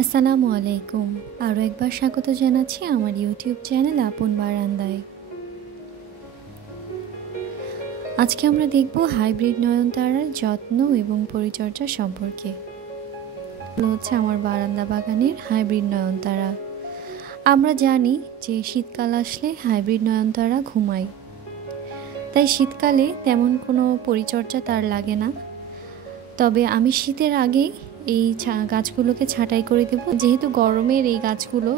আসসালামু আলাইকুম। আরও একবার স্বাগত জানাচ্ছি আমার ইউটিউব চ্যানেল আপন বারান্দায়। আজকে আমরা দেখব হাইব্রিড নয়নতারার যত্ন এবং পরিচর্যা সম্পর্কে। হচ্ছে আমার বারান্দা বাগানের হাইব্রিড নয়নতারা। আমরা জানি যে শীতকাল আসলে হাইব্রিড নয়নতারা ঘুমায়, তাই শীতকালে তেমন কোনো পরিচর্যা তার লাগে না। তবে আমি শীতের আগেই এই গাছগুলোকে ছাঁটাই করে দেব, যেহেতু গরমের এই গাছগুলো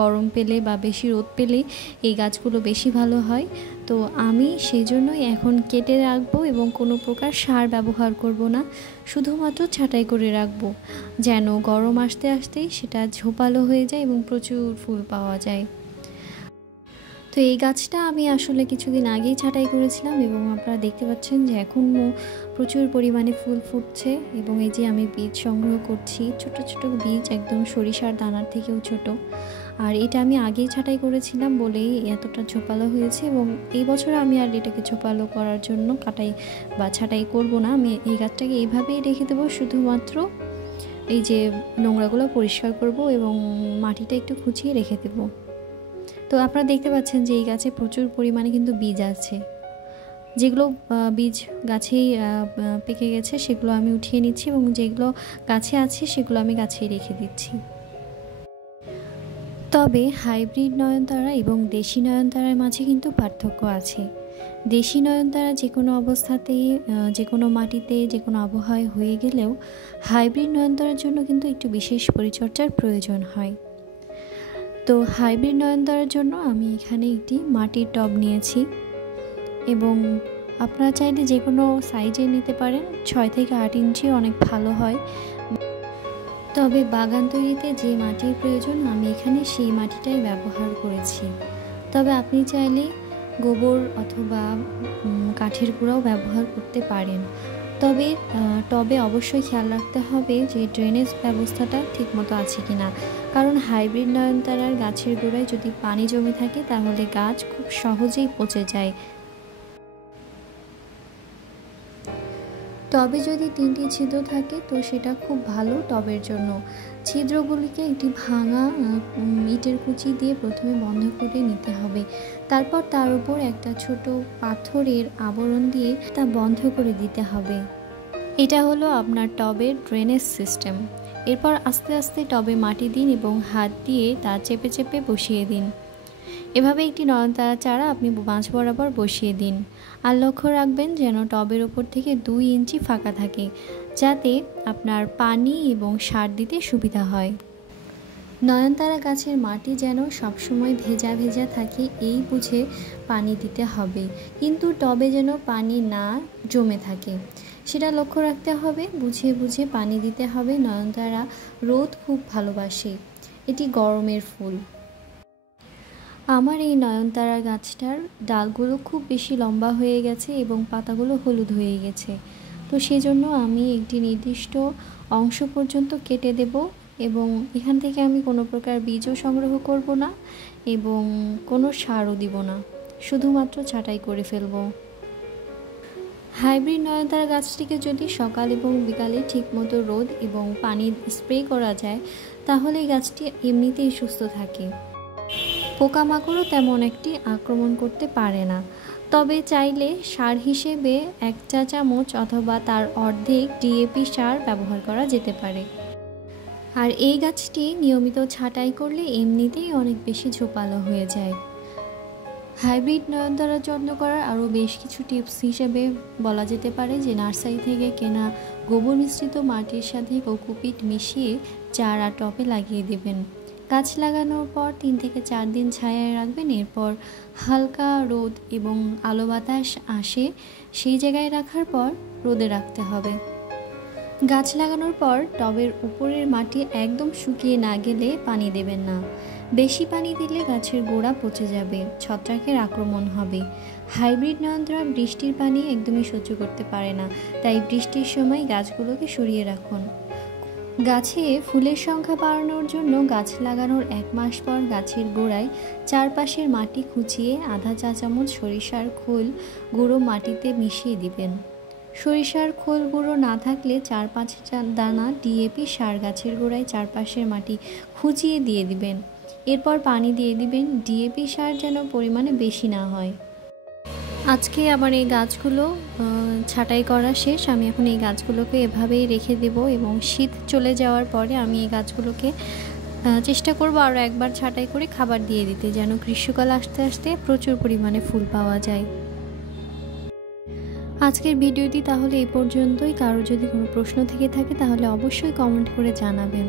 গরম পেলে বা বেশি রোদ পেলে এই গাছগুলো বেশি ভালো হয়। তো আমি সেই জন্যই এখন কেটে রাখবো এবং কোনো প্রকার সার ব্যবহার করব না, শুধুমাত্র ছাঁটাই করে রাখবো, যেন গরম আসতে আসতেই সেটা ঝোপালো হয়ে যায় এবং প্রচুর ফুল পাওয়া যায়। তো এই গাছটা আমি আসলে কিছুদিন আগেই ছাঁটাই করেছিলাম এবং আপনারা দেখতে পাচ্ছেন যে এখনও প্রচুর পরিমাণে ফুল ফুটছে। এবং এই যে আমি বীজ সংগ্রহ করছি, ছোট ছোট বীজ, একদম সরিষার দানার থেকেও ছোট। আর এটা আমি আগেই ছাঁটাই করেছিলাম বলেই এতটা ঝোপালো হয়েছে। এবং এই বছর আমি আর এটাকে ঝোপালো করার জন্য কাটাই বা ছাঁটাই করব না, আমি এই গাছটাকে এইভাবেই রেখে দেবো। শুধুমাত্র এই যে নোংরাগুলো পরিষ্কার করব এবং মাটিটা একটু খুঁচিয়ে রেখে দেবো। তো আপনারা দেখতে পাচ্ছেন যে এই গাছে প্রচুর পরিমাণে কিন্তু বীজ আছে। যেগুলো বীজ গাছেই পেকে গেছে সেগুলো আমি উঠিয়ে নিচ্ছি এবং যেগুলো গাছে আছে সেগুলো আমি গাছেই রেখে দিচ্ছি। তবে হাইব্রিড নয়নতারা এবং দেশি নয়নতারার মাঝে কিন্তু পার্থক্য আছে। দেশি নয়নতারা যে কোনো অবস্থাতেই, যে কোনো মাটিতে, যে কোনো আবহাওয়ায় হয়ে গেলেও হাইব্রিড নয়নতারার জন্য কিন্তু একটু বিশেষ পরিচর্যার প্রয়োজন হয়। তো হাইব্রিড নয়নতারার জন্য আমি এখানে একটি মাটির টব নিয়েছি এবং আপনারা চাইলে যে কোনো সাইজে নিতে পারেন, 6 থেকে 8 ইঞ্চি অনেক ভালো হয়। তবে বাগান তৈরিতে যে মাটির প্রয়োজন আমি এখানে সেই মাটিটাই ব্যবহার করেছি। তবে আপনি চাইলে গোবর অথবা কাঠের গুঁড়াও ব্যবহার করতে পারেন। তবে টবে অবশ্যই খেয়াল রাখতে হবে যে ড্রেনেজ ব্যবস্থাটা ঠিকমতো আছে কিনা, কারণ হাইব্রিড নয়নতারার গাছের গোড়ায় যদি পানি জমে থাকে তাহলে গাছ খুব সহজেই পচে যায়। টবে যদি 3টি ছিদ্র থাকে তো সেটা খুব ভালো টবের জন্য। ছিদ্রগুলিকে একটি ভাঙা ইটের কুচি দিয়ে প্রথমে বন্ধ করে নিতে হবে, তারপর তার উপর একটা ছোট পাথরের আবরণ দিয়ে তা বন্ধ করে দিতে হবে। এটা হলো আপনার টবের ড্রেনেজ সিস্টেম। এরপর আস্তে আস্তে টবে মাটি দিন এবং হাত দিয়ে তা চেপে চেপে বসিয়ে দিন। এভাবে একটি নয়নতারা চারা আপনি মাঝ বরাবর বসিয়ে দিন। আর লক্ষ্য রাখবেন যেন টবের ওপর থেকে 2 ইঞ্চি ফাঁকা থাকে, যাতে আপনার পানি এবং সার দিতে সুবিধা হয়। নয়নতারা গাছের মাটি যেন সবসময় ভেজা ভেজা থাকে এই বুঝে পানি দিতে হবে, কিন্তু টবে যেন পানি না জমে থাকে সেটা লক্ষ্য রাখতে হবে। বুঝে বুঝে পানি দিতে হবে। নয়নতারা রোদ খুব ভালোবাসে, এটি গরমের ফুল। আমার এই নয়নতারা গাছটার ডালগুলো খুব বেশি লম্বা হয়ে গেছে এবং পাতাগুলো হলুদ হয়ে গেছে। তো সেজন্য আমি একটি নির্দিষ্ট অংশ পর্যন্ত কেটে দেব এবং এখান থেকে আমি কোনো প্রকার বীজও সংগ্রহ করব না এবং কোনো সারও দিব না, শুধুমাত্র ছাঁটাই করে ফেলব। হাইব্রিড নয়নতারা গাছটিকে যদি সকাল এবং বিকালে ঠিকমতো রোদ এবং পানি স্প্রে করা যায় তাহলে এই গাছটি এমনিতেই সুস্থ থাকে। পোকামাকড়ও তেমন একটি আক্রমণ করতে পারে না। তবে চাইলে সার হিসেবে 1 চা চামচ অথবা তার অর্ধেক ডিএপি সার ব্যবহার করা যেতে পারে। আর এই গাছটি নিয়মিত ছাঁটাই করলে এমনিতেই অনেক বেশি ঝোপালো হয়ে যায়। হাইব্রিড নয়নতারার যত্ন করার আরও বেশ কিছু টিপস হিসেবে বলা যেতে পারে যে নার্সারি থেকে কেনা গোবর মিশ্রিত মাটির সাথে কোকোপিট মিশিয়ে চারা টবে লাগিয়ে দেবেন। গাছ লাগানোর পর 3 থেকে 4 দিন ছায়ায় রাখবেন। এরপর হালকা রোদ এবং আলো বাতাস আসে সেই জায়গায় রাখার পর রোদে রাখতে হবে। গাছ লাগানোর পর টবের উপরের মাটি একদম শুকিয়ে না গেলে পানি দেবেন না। বেশি পানি দিলে গাছের গোড়া পচে যাবে, ছত্রাকের আক্রমণ হবে। হাইব্রিড নয়নতারা বৃষ্টির পানি একদমই সহ্য করতে পারে না, তাই বৃষ্টির সময় গাছগুলোকে সরিয়ে রাখুন। গাছে ফুলের সংখ্যা বাড়ানোর জন্য গাছ লাগানোর 1 মাস পর গাছের গোড়ায় চারপাশের মাটি খুঁচিয়ে আধা চা চামচ সরিষার খোল গুঁড়ো মাটিতে মিশিয়ে দিবেন। সরিষার খোল গুঁড়ো না থাকলে 4-5 দানা ডিএপি সার গাছের গোড়ায় চারপাশের মাটি খুঁচিয়ে দিয়ে দিবেন। এরপর পানি দিয়ে দিবেন। ডিএপি সার যেন পরিমাণে বেশি না হয়। আজকে আমার এই গাছগুলো ছাঁটাই করা শেষ। আমি এখন এই গাছগুলোকে এভাবেই রেখে দেব এবং শীত চলে যাওয়ার পরে আমি এই গাছগুলোকে চেষ্টা করব আরও একবার ছাঁটাই করে খাবার দিয়ে দিতে, যেন গ্রীষ্মকাল আসতে আসতে প্রচুর পরিমাণে ফুল পাওয়া যায়। আজকের ভিডিওটি তাহলে এই পর্যন্তই। কারো যদি কোনো প্রশ্ন থেকে থাকে তাহলে অবশ্যই কমেন্ট করে জানাবেন।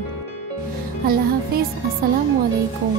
আল্লাহ হাফিজ। আসসালামু আলাইকুম।